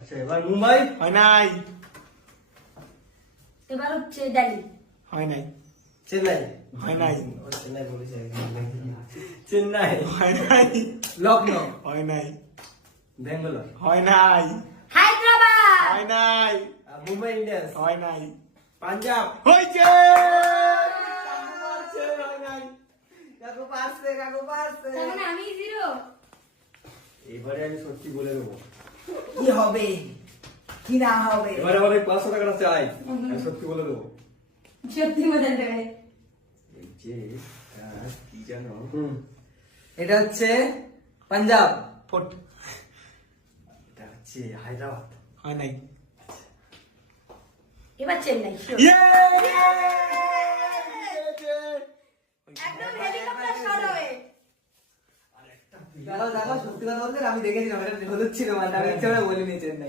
আচ্ছা এবার মুম্বাই হয় নাই, এবার হচ্ছে দিল্লি। হয় নাই, চেন্নাই হয় নাই, ও চেন্নাই বলেছে চেন্নাই হয় নাই, লখনৌ হয় নাই, ব্যাঙ্গালোর হয় নাই, হায়দ্রাবাদ। হয় নাই, মুম্বাই ইন্ডিয়ান্স হয় নাই, পাঞ্জাব হয়েছে। কাকু পারছে কাকু পারছে তার মানে আমি জিরো। এবারে আমি সত্যি বলে দেবো কি হবে কি না হবে। এবারে আমার ওই 500 টাকাটা চাই আমি সত্যি বলে দেবো সত্যি বলতে দেবে। এই যে কি জানো এটা হচ্ছে পাঞ্জাব। ফোট, এটা হচ্ছে হায়দ্রাবাদ হয় নাই। এবার চেন্নাই sure। ইয়ে! একদম হেলিকপ্টার শট হবে। দেখো দেখো সত্যি কথা বলতে আমি দেখেছিলাম এটা হলুদ ছিল মানে আমি ইচ্ছে করে বলিনি চেন্নাই।